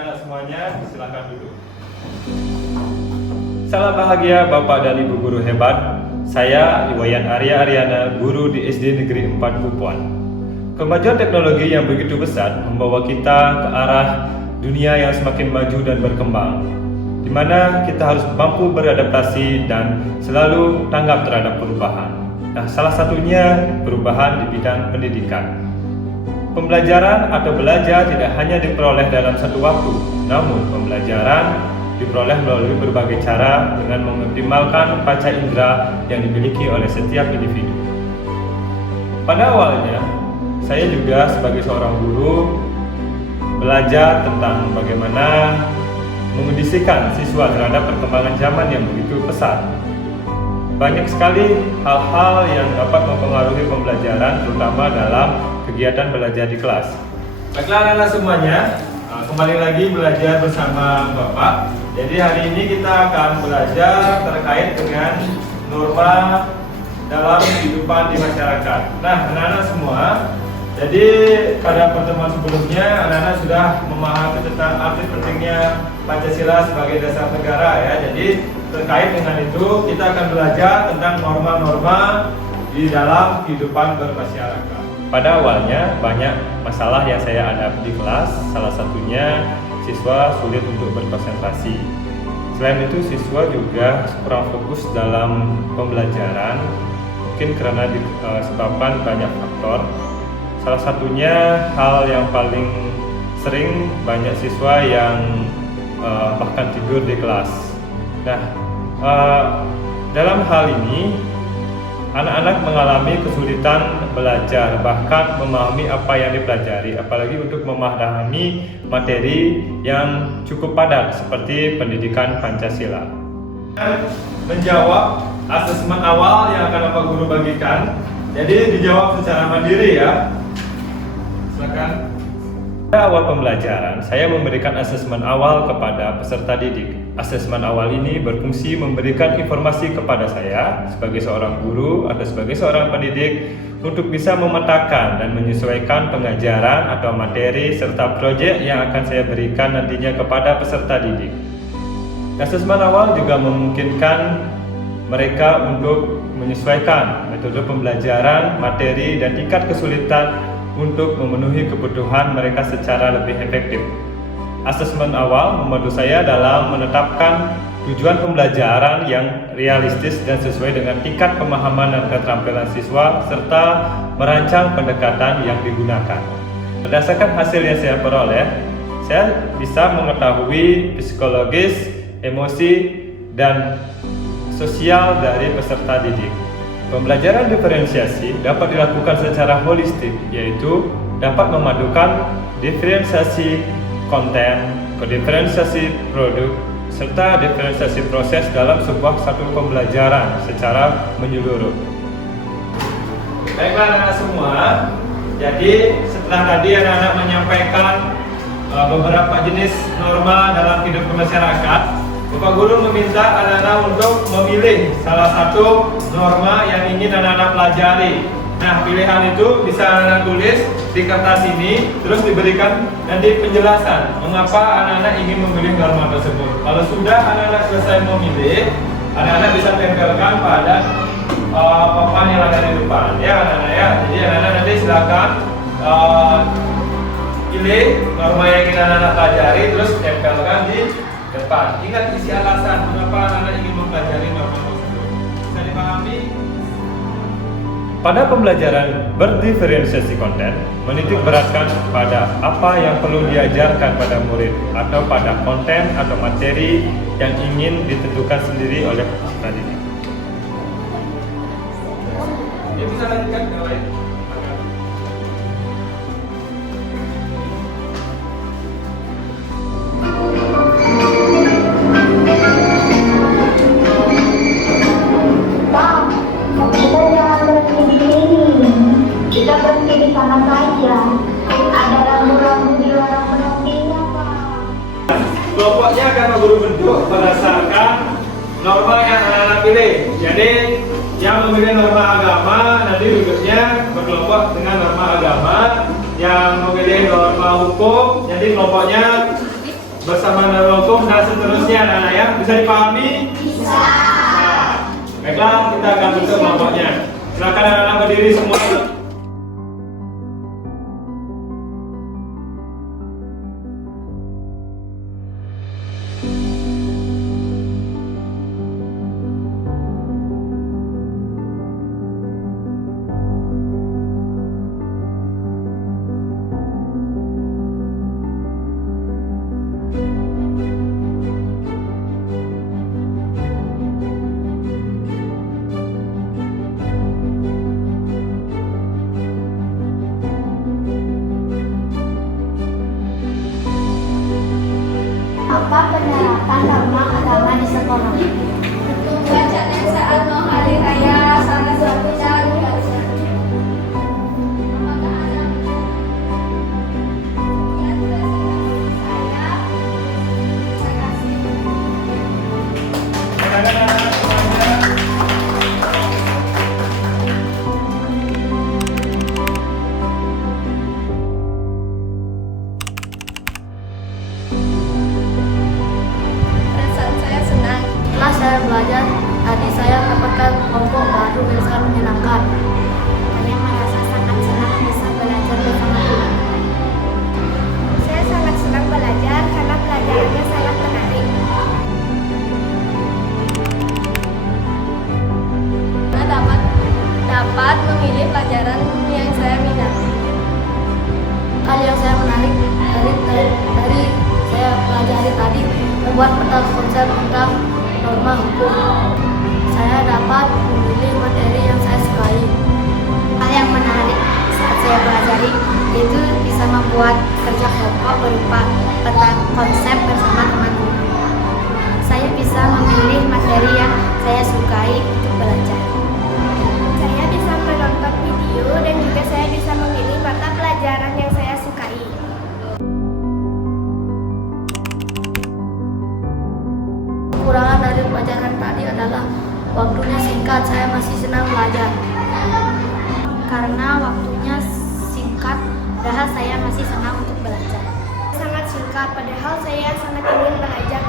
anak-anak semuanya, silakan duduk. Salam bahagia Bapak dan Ibu guru hebat. Saya Iwayan Arya Aryana, guru di SD Negeri 4 Pupuan. Kemajuan teknologi yang begitu besar membawa kita ke arah dunia yang semakin maju dan berkembang, di mana kita harus mampu beradaptasi dan selalu tanggap terhadap perubahan. Nah, salah satunya perubahan di bidang pendidikan. Pembelajaran atau belajar tidak hanya diperoleh dalam satu waktu, namun pembelajaran diperoleh melalui berbagai cara dengan mengoptimalkan panca indera yang dimiliki oleh setiap individu. Pada awalnya, saya juga sebagai seorang guru belajar tentang bagaimana mengondisikan siswa terhadap perkembangan zaman yang begitu pesat. Banyak sekali hal-hal yang dapat mempengaruhi pembelajaran, terutama dalam kegiatan belajar di kelas. Baiklah anak-anak semuanya, kembali lagi belajar bersama Bapak. Jadi hari ini kita akan belajar terkait dengan norma dalam kehidupan di masyarakat. Nah anak-anak semua, jadi pada pertemuan sebelumnya anak-anak sudah memahami tentang arti pentingnya Pancasila sebagai dasar negara ya. Jadi terkait dengan itu kita akan belajar tentang norma-norma di dalam kehidupan bermasyarakat. Pada awalnya banyak masalah yang saya hadapi di kelas, salah satunya siswa sulit untuk berkonsentrasi. Selain itu siswa juga kurang fokus dalam pembelajaran, mungkin karena disebabkan banyak faktor. Salah satunya hal yang paling sering banyak siswa yang bahkan tidur di kelas. Nah, dalam hal ini anak-anak mengalami kesulitan belajar, bahkan memahami apa yang dipelajari, apalagi untuk memahami materi yang cukup padat seperti pendidikan Pancasila. Menjawab asesmen awal yang akan Bapak Guru bagikan, jadi dijawab secara mandiri ya. Silakan. Pada awal pembelajaran, saya memberikan asesmen awal kepada peserta didik. Asesmen awal ini berfungsi memberikan informasi kepada saya sebagai seorang guru atau sebagai seorang pendidik untuk bisa memetakan dan menyesuaikan pengajaran atau materi serta proyek yang akan saya berikan nantinya kepada peserta didik. Asesmen awal juga memungkinkan mereka untuk menyesuaikan metode pembelajaran, materi, dan tingkat kesulitan untuk memenuhi kebutuhan mereka secara lebih efektif. Asesmen awal membantu saya dalam menetapkan tujuan pembelajaran yang realistis dan sesuai dengan tingkat pemahaman dan keterampilan siswa serta merancang pendekatan yang digunakan. Berdasarkan hasil yang saya peroleh, saya bisa mengetahui psikologis, emosi, dan sosial dari peserta didik. Pembelajaran diferensiasi dapat dilakukan secara holistik, yaitu dapat memadukan diferensiasi konten, kodiferensiasi produk, serta diferensiasi proses dalam sebuah satu pembelajaran secara menyeluruh. Baiklah anak-anak semua, jadi setelah tadi anak-anak menyampaikan beberapa jenis norma dalam kehidupan masyarakat, Bapak Guru meminta anak-anak untuk memilih salah satu norma yang ingin anak-anak pelajari. Nah, pilihan itu bisa anak-anak tulis di kertas ini, terus diberikan nanti penjelasan mengapa anak-anak ingin memilih norma tersebut. Kalau sudah anak-anak selesai memilih, anak-anak bisa tempelkan pada papan yang ada di depan. Ya anak-anak ya, jadi anak-anak nanti silakan pilih norma yang ingin anak-anak pelajari, terus tempelkan di depan. Ingat isi alasan mengapa anak-anak ingin mempelajari norma tersebut. Bisa dipahami? Pada pembelajaran berdiferensiasi konten, menitik beratkan pada apa yang perlu diajarkan pada murid atau pada konten atau materi yang ingin ditentukan sendiri oleh peserta didik. Ya, bisa lanjutkan ke lain. Kita berhenti di sana saja. Ada rambu-rambu di luar berhentinya, Pak. Kelompoknya akan Guru bentuk berdasarkan norma yang anak-anak pilih. Jadi yang memilih norma agama nanti duduknya berkelompok dengan norma agama. Yang memilih norma hukum, jadi kelompoknya bersama hukum dan seterusnya anak-anak ya. Bisa dipahami? Bisa. Baiklah, kita akan bentuk kelompoknya. Silakan anak-anak berdiri semua. Apa penerapan norma agama di sekolah? Bacaan saat mau hari raya salah satunya belajar. Apakah ada yang saya? Terima kasih. Silakan anak-anak semuanya. Perasaan saya senang. Setelah saya belajar, tadi saya mendapatkan kelompok baru yang sangat menyenangkan. Saya merasa sangat senang bisa belajar bersama guru. Saya sangat senang belajar karena pelajarannya sangat menarik. Saya dapat memilih pelajaran yang saya minati. Hal yang saya menarik dari saya pelajari tadi membuat peta konsep tentang norma hukum. Saya dapat memilih materi yang saya sukai. Hal yang menarik saat saya pelajari itu bisa membuat kerja kelompok berupa peta konsep bersama teman-teman. Saya bisa memilih materi yang saya sukai untuk belajar. Saya bisa menonton video dan juga saya bisa memilih mata pelajaran yang saya sukai. Kekurangan dari pelajaran tadi adalah waktunya singkat. Saya masih senang belajar. Karena waktunya singkat, padahal saya masih senang untuk belajar. Sangat singkat, padahal saya sangat ingin belajar